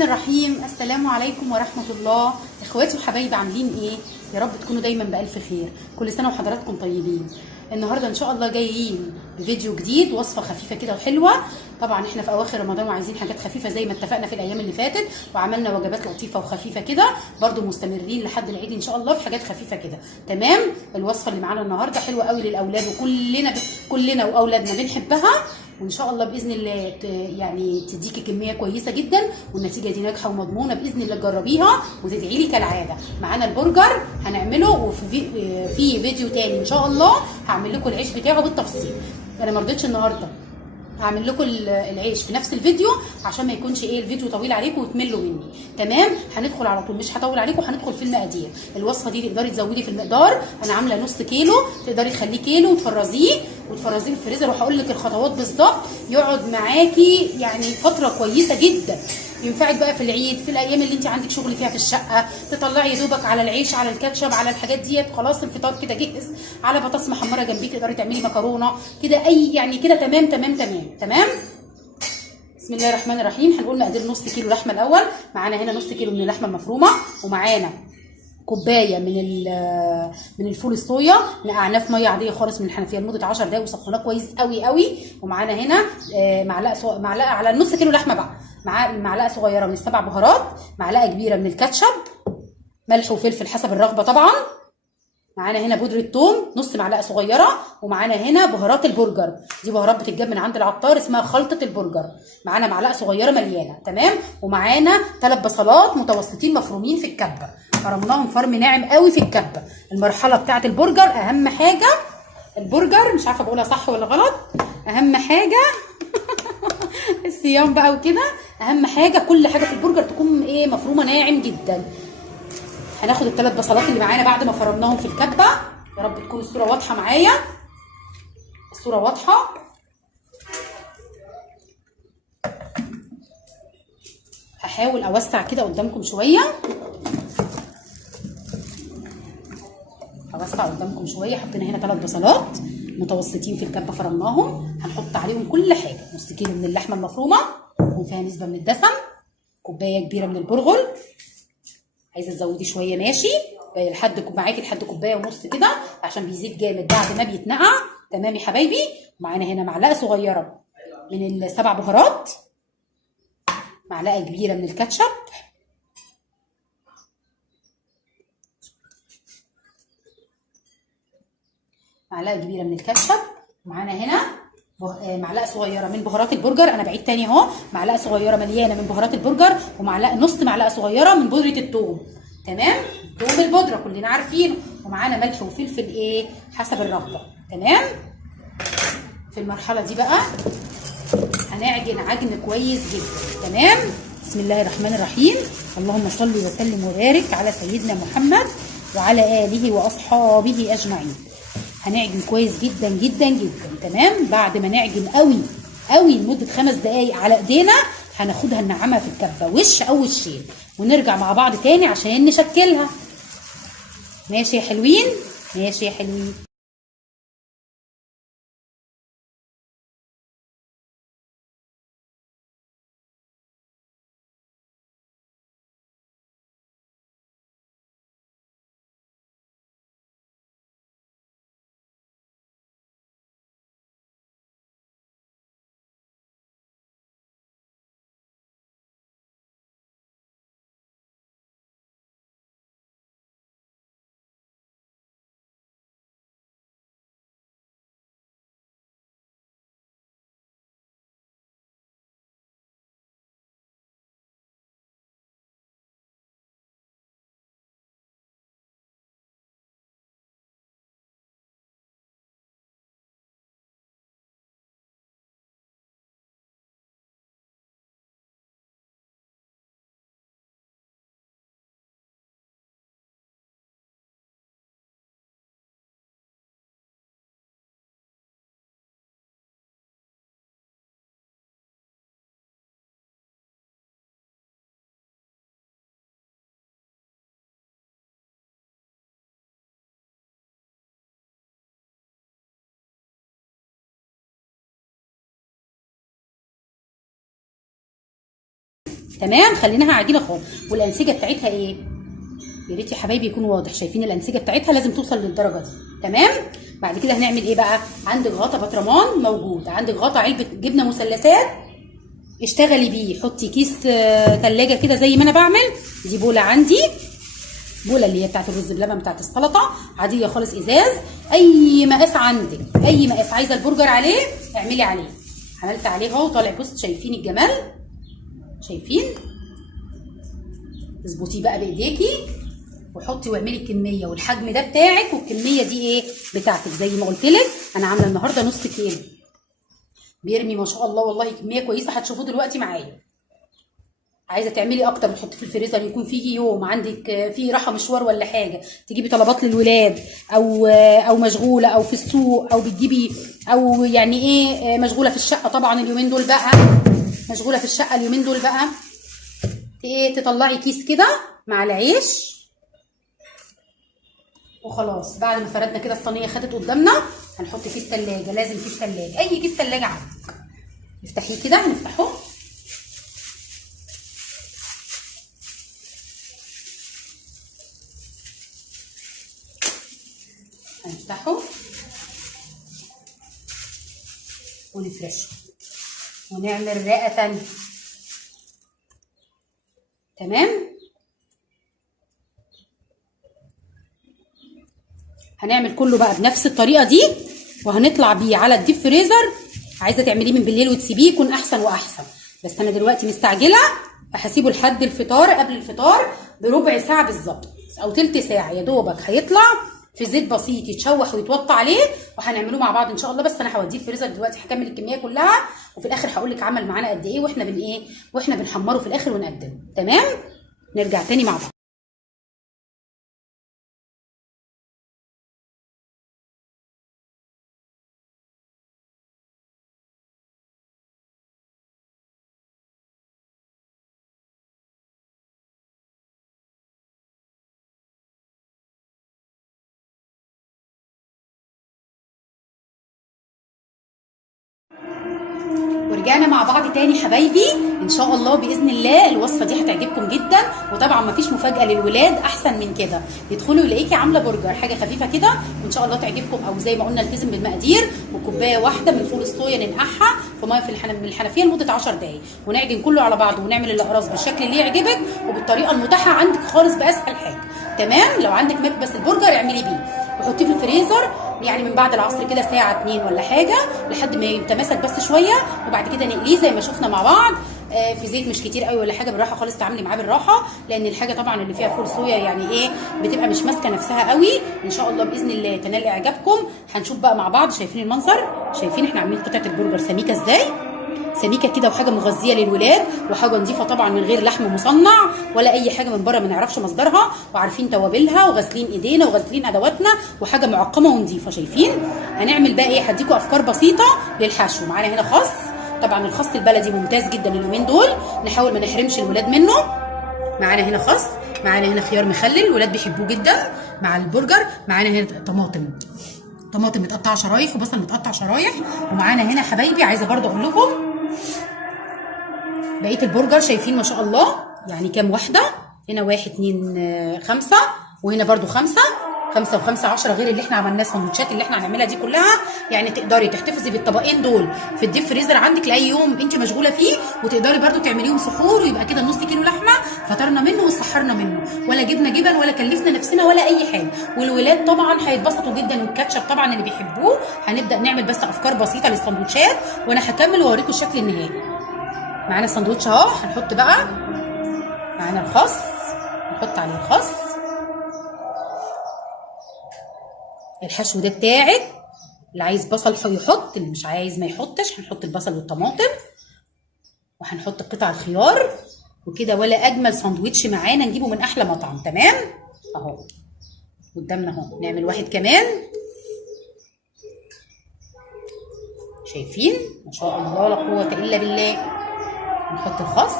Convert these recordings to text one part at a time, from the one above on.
الرحمن الرحيم. السلام عليكم ورحمة الله. اخواتي وحبايبي عاملين ايه؟ يا رب تكونوا دايما بألف خير. كل سنة وحضراتكم طيبين. النهارده ان شاء الله جايين بفيديو جديد، وصفة خفيفة كده وحلوة. طبعا احنا في اواخر رمضان وعايزين حاجات خفيفة زي ما اتفقنا في الايام اللي فاتت، وعملنا وجبات لطيفة وخفيفة كده، برده مستمرين لحد العيد ان شاء الله في حاجات خفيفة كده. تمام. الوصفة اللي معانا النهارده حلوة قوي للاولاد، وكلنا واولادنا بنحبها، وان شاء الله باذن الله يعني تديكي كميه كويسه جدا، والنتيجه دي ناجحه ومضمونه باذن الله. تجربيها وتدعي لي كالعاده. معانا البرجر هنعمله، وفي فيديو تاني ان شاء الله هعمل لكم العيش بتاعه بالتفصيل. انا ما رضيتش النهارده هعمل لكم العيش في نفس الفيديو عشان ما يكونش الفيديو طويل عليكم وتملوا مني. تمام. هندخل على طول، مش هطول عليكم، هندخل في المقادير. الوصفه دي تقدري تزودي في المقدار. انا عامله نص كيلو، تقدري تخليه كيلو وتفرزيه في الفريزر، وهقول لك الخطوات بالظبط. يقعد معاكي يعني فتره كويسه جدا. ينفعك بقى في العيد، في الايام اللي انت عندك شغل فيها في الشقه، تطلعي يا دوبك على العيش، على الكاتشب، على الحاجات ديت. خلاص الفطار كده جهز، على بطاطس محمره جنبيه، تقدري تعملي مكرونه كده، اي يعني كده. تمام تمام تمام تمام. بسم الله الرحمن الرحيم. هنقول مقادير نص كيلو لحمه الاول. معانا هنا نص كيلو من اللحمه المفرومه، ومعانا كوبايه من الفول الصويا، نقعناه في ميه عاديه خالص من الحنفيه لمده 10 دقايق وصفناه كويس قوي قوي. ومعانا هنا معلقه على النص كيلو لحمه بقى، معلقه صغيره من السبع بهارات، معلقه كبيره من الكاتشب، ملح وفلفل حسب الرغبه طبعا. معانا هنا بودره ثوم نص معلقه صغيره، ومعانا هنا بهارات البرجر. دي بهارات بتتجاب من عند العطار، اسمها خلطه البرجر. معانا معلقه صغيره مليانه. تمام. ومعانا 3 بصلات متوسطين مفرومين في الكبه، فرمناهم فرم ناعم قوي في الكبه. المرحله بتاعه البرجر اهم حاجه، البرجر مش عارفه بقولها صح ولا غلط، اهم حاجه الصيام بقى وكده، اهم حاجه كل حاجه في البرجر تكون مفرومه ناعم جدا. هناخد ال3 بصلات اللي معانا بعد ما فرمناهم في الكبه. يا رب تكون الصوره واضحه معايا. الصوره واضحه. هحاول اوسع كده قدامكم شويه، حطينا هنا 3 بصلات متوسطين في الكبه فرمناهم. هنحط عليهم كل حاجه، نص كيلو من اللحمه المفرومه وفيها نسبه من الدسم، كوبايه كبيره من البرغل. عايزه تزودي شويه ماشي، جاي معاكي لحد كوبايه ونص كده، عشان بيزيد جامد بعد ما بيتنقع. تمام يا حبايبي. معانا هنا معلقه صغيره من السبع بهارات، معلقه كبيره من الكاتشب، ومعانا هنا معلقه صغيره من بهارات البرجر. انا بعيد تاني اهو، معلقه صغيره مليانه من بهارات البرجر، نص معلقه صغيره من بودره الثوم. تمام. ثوم البودره كلنا عارفينه. ومعانا ملح وفلفل حسب الرغبه. تمام. في المرحله دي بقى هنعجن عجن كويس جدا. تمام. بسم الله الرحمن الرحيم. اللهم صل وسلم وبارك على سيدنا محمد وعلى اله واصحابه اجمعين. هنعجن كويس جدا جدا جدا. تمام. بعد ما نعجن قوي قوي لمده 5 دقايق على ايدينا، هناخدها ننعمها في الكبه وش او وشين، ونرجع مع بعض تاني عشان نشكلها. ماشي يا حلوين؟ ماشي يا حلوين. تمام. خليناها عجينه خالص. والانسجه بتاعتها ايه؟ يا ريت يا حبايبي يكون واضح. شايفين الانسجه بتاعتها لازم توصل للدرجه دي. تمام. بعد كده هنعمل ايه بقى؟ عندك غطا بطرمان موجود، عندك غطا علبه جبنه مثلثات اشتغلي بيه. حطي كيس ثلاجه كده زي ما انا بعمل. دي بوله عندي، بوله اللي هي بتاعت الرز بلبن بتاعت السلطه، عاديه خالص ازاز. اي مقاس عندك، اي مقاس عايزه البرجر عليه اعملي عليه. عملت عليه اهو طالع. بص شايفين الجمال؟ شايفين؟ اظبطيه بقى بايديكي وحطي واعملي الكميه والحجم ده بتاعك، والكميه دي ايه بتاعتك. زي ما قلت لك انا عامله النهارده نص كيلو. بيرمي ما شاء الله والله كميه كويسه. هتشوفوه دلوقتي معايا. عايزه تعملي اكتر وتحطي في الفريزر، يكون فيه يوم عندك فيه راحه مشوار ولا حاجه، تجيبي طلبات للولاد او مشغوله او في السوق او بتجيبي او يعني ايه مشغوله في الشقه. طبعا اليومين دول بقى مشغوله في الشقه اليومين دول بقى. ايه تطلعي كيس كده مع العيش وخلاص. بعد ما فردنا كده الصينيه خدت قدامنا هنحط كيس ثلاجه. لازم كيس ثلاجه، اي كيس ثلاجه عندك افتحيه كده. هنفتحه ونفرشه ونعمل رقه تانيه. تمام. هنعمل كله بقى بنفس الطريقه دي وهنطلع بيه على الديب فريزر. عايزه تعمليه من بالليل وتسيبيه يكون احسن واحسن، بس انا دلوقتي مستعجله فهسيبه لحد الفطار. قبل الفطار بربع ساعه بالظبط او تلت ساعه يا دوبك هيطلع في زيت بسيط يتشوح ويتوطى عليه، وهنعمله مع بعض ان شاء الله. بس انا هوديه الفريزر دلوقتي. هكمل الكميه كلها وفي الاخر هقول لك عمل معانا قد ايه واحنا بنحمره في الاخر ونقدمه. تمام. نرجع تاني مع بعض. ورجعنا مع بعض تاني حبايبي. ان شاء الله باذن الله الوصفه دي هتعجبكم جدا. وطبعا مفيش مفاجاه للولاد احسن من كده، يدخلوا يلاقيكي عامله برجر حاجه خفيفه كده وان شاء الله تعجبكم. او زي ما قلنا التزم بالمقادير، وكوبايه واحده من فول الصويا ننقعها في ميه من الحنفيه لمده 10 دقائق، ونعجن كله على بعضه ونعمل الاقراص بالشكل اللي يعجبك وبالطريقه المتاحه عندك خالص باسهل حاجه. تمام. لو عندك مكبس البرجر اعملي بيه وحطيه في الفريزر، يعني من بعد العصر كده ساعه 2 ولا حاجه لحد ما يتماسك بس شويه، وبعد كده نقليه زي ما شفنا مع بعض في زيت مش كتير قوي ولا حاجه. بالراحه خالص تعاملي معاه بالراحه، لان الحاجه طبعا اللي فيها فول صويا يعني ايه بتبقى مش ماسكه نفسها قوي. ان شاء الله باذن الله تنال اعجابكم. هنشوف بقى مع بعض. شايفين المنظر؟ شايفين احنا عاملين قطعه البرجر سميكه ازاي؟ سميكه كده وحاجه مغذيه للولاد وحاجه نظيفه طبعا من غير لحم مصنع ولا اي حاجه من بره ما نعرفش مصدرها، وعارفين توابلها وغاسلين ايدينا وغاسلين ادواتنا وحاجه معقمه ونظيفه. شايفين؟ هنعمل بقى ايه؟ هديكم افكار بسيطه للحشو. معانا هنا خس، طبعا الخس البلدي ممتاز جدا اليومين دول، نحاول ما نحرمش الولاد منه. معانا هنا خس، معانا هنا خيار مخلل الولاد بيحبوه جدا مع البرجر. معانا هنا طماطم متقطعه شرايح وبصل متقطع شرايح. ومعانا هنا حبايبي عايزه برضه اقول لكم بقيه البرجر. شايفين ما شاء الله يعني كام واحده؟ هنا 1 2 5 وهنا برضو 5 5 و5 10 غير اللي احنا عملناه السندوتشات اللي احنا هنعملها دي كلها. يعني تقدري تحتفظي بالطبقين دول في الديب فريزر عندك لاي يوم انت مشغوله فيه، وتقدري برضو تعمليهم سحور ويبقى كده نص كيلو لحمه فطرنا منه وسحرنا منه، ولا جبنا جبن ولا كلفنا نفسنا ولا اي حاجه. والولاد طبعا هيتبسطوا جدا، والكاتشب طبعا اللي بيحبوه. هنبدا نعمل بس افكار بسيطه للسندوتشات وانا هكمل واوريكم الشكل النهائي. معانا الساندوتش اهو. هنحط بقى معانا الخس، نحط عليه الخس. الحشو ده بتاعك، اللي عايز بصل يحط، اللي مش عايز ما يحطش. هنحط البصل والطماطم وهنحط قطع الخيار وكده. ولا اجمل ساندوتش معانا نجيبه من احلى مطعم. تمام اهو قدامنا اهو. نعمل واحد كمان. شايفين؟ ما شاء الله لا قوه الا بالله. نحط الخس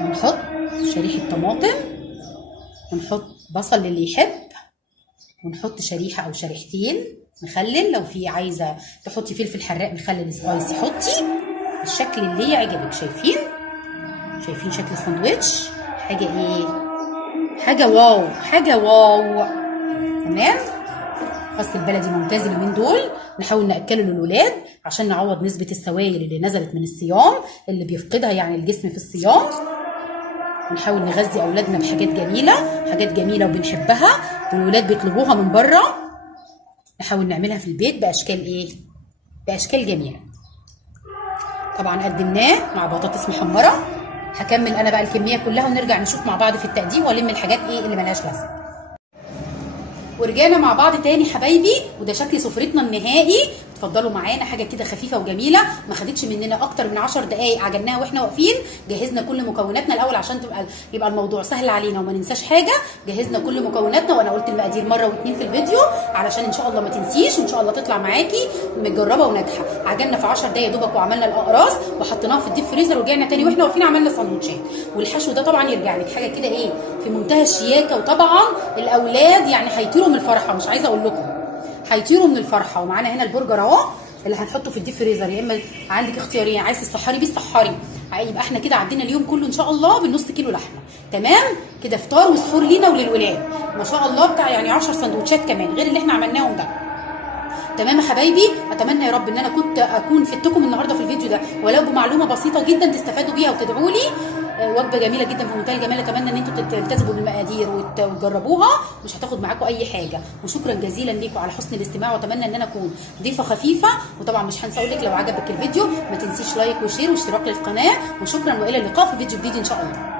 ونحط شريحة طماطم ونحط بصل للي يحب، ونحط شريحة أو شريحتين مخلل. لو في عايزة تحطي فلفل حراق مخلل سبايسي حطي بالشكل اللي يعجبك. شايفين شكل الساندوتش؟ حاجه ايه؟ حاجه واو، حاجه واو. تمام. خس البلدي ممتاز اليومين دول، نحاول ناكله للولاد عشان نعوض نسبه السوائل اللي نزلت من الصيام اللي بيفقدها يعني الجسم في الصيام. ونحاول نغذي اولادنا بحاجات جميله، حاجات جميله وبنحبها والولاد بيطلبوها من بره، نحاول نعملها في البيت باشكال ايه؟ باشكال جميله. طبعا قدمناه مع بطاطس محمره. هكمل انا بقى الكميه كلها ونرجع نشوف مع بعض في التقديم والم الحاجات ايه اللي ملهاش لازمه. ورجعنا مع بعض تاني حبايبي، وده شكل سفرتنا النهائي. اتفضلوا معانا، حاجه كده خفيفه وجميله ما خدتش مننا اكتر من 10 دقائق، عجناها واحنا واقفين. جهزنا كل مكوناتنا الاول عشان يبقى الموضوع سهل علينا وما ننساش حاجه. جهزنا كل مكوناتنا وانا قلت المقادير مره واتنين في الفيديو علشان ان شاء الله ما تنسيش، وان شاء الله تطلع معاكي متجربه وناجحه. عجننا في 10 دقائق دوبك وعملنا الاقراص وحطيناها في الديب فريزر، ورجعنا تاني واحنا واقفين عملنا سندوتشات. والحشو ده طبعا يرجع لك حاجه كده ايه في منتهى الشياكه. وطبعا الاولاد يعني هيطيروا من الفرحه، مش عايزه اقول لكم هيطيروا من الفرحه. ومعانا هنا البرجر اهو اللي هنحطه في الديب فريزر، يا اما عندك اختيارين، عايز تسحري بيه سحري. يبقى احنا كده عدينا اليوم كله ان شاء الله بالنص كيلو لحمه. تمام كده، فطار وسحور لينا وللولاد ما شاء الله، بتاع يعني 10 سندوتشات كمان غير اللي احنا عملناهم ده. تمام يا حبايبي، اتمنى يا رب ان انا كنت اكون فدتكم النهارده في الفيديو ده ولو بمعلومه بسيطه جدا تستفادوا بيها وتدعوا لي. وجبه جميله جدا في منتهى الجمال. اتمنى ان انتوا تلتزموا بالمقادير وتجربوها، مش هتاخد معاكم اي حاجه. وشكرا جزيلا ليكم على حسن الاستماع، واتمنى ان انا اكون ضيفه خفيفه. وطبعا مش هنسى اقول لك لو عجبك الفيديو ما تنسيش لايك وشير واشتراك للقناه. وشكرا والى اللقاء في فيديو جديد ان شاء الله.